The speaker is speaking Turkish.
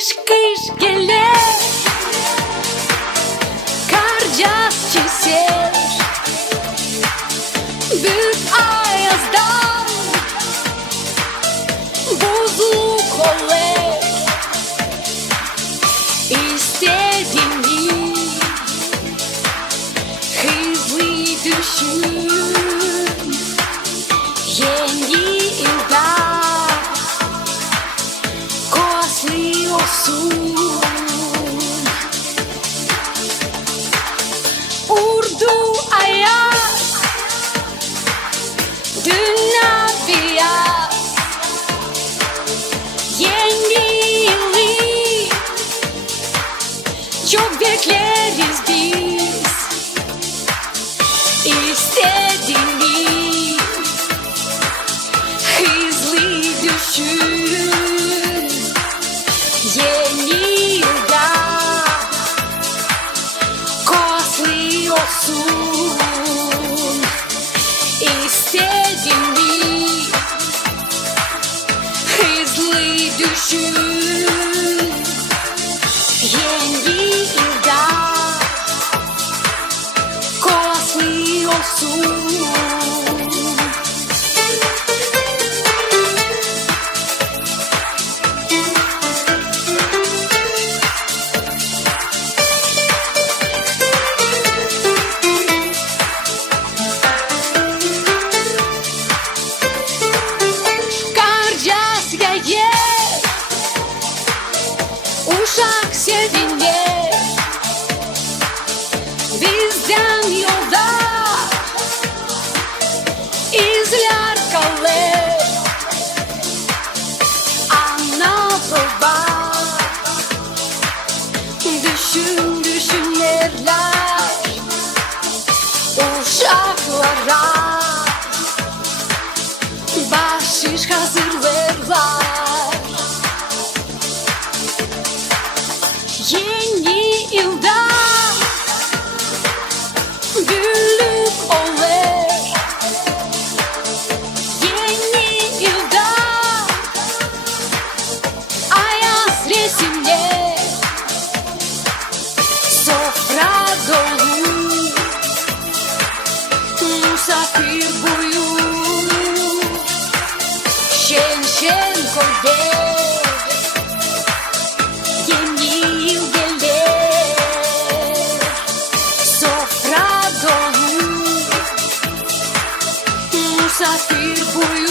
Kış kış gelir, karcas çiser, büyük ayazdan buzluk olur. İstediğini hızlı düşün. Yeni yılda kovaslı olsun. Urdu ayaz, dünya beyaz. Yeni yılı çok bekleriz biz. İstediğini hızlı düşün. Yeni yılda kovaslı olsun. İstediğini hızlı düşün. Yeni yılda kovaslı olsun. Karcas gelir, uşak sevinir. Bizden yolda izler kalır. Ana baba düşün düşünürler uşaklara. Bahşiş hazırlarlar. Yeni yılda büyük olur. Yeni yılda ayaz resimler, sofra dolu, misafir boyu. Şen şen koyder, yeni yıl gelir. Sofra dolu, misafir boyu.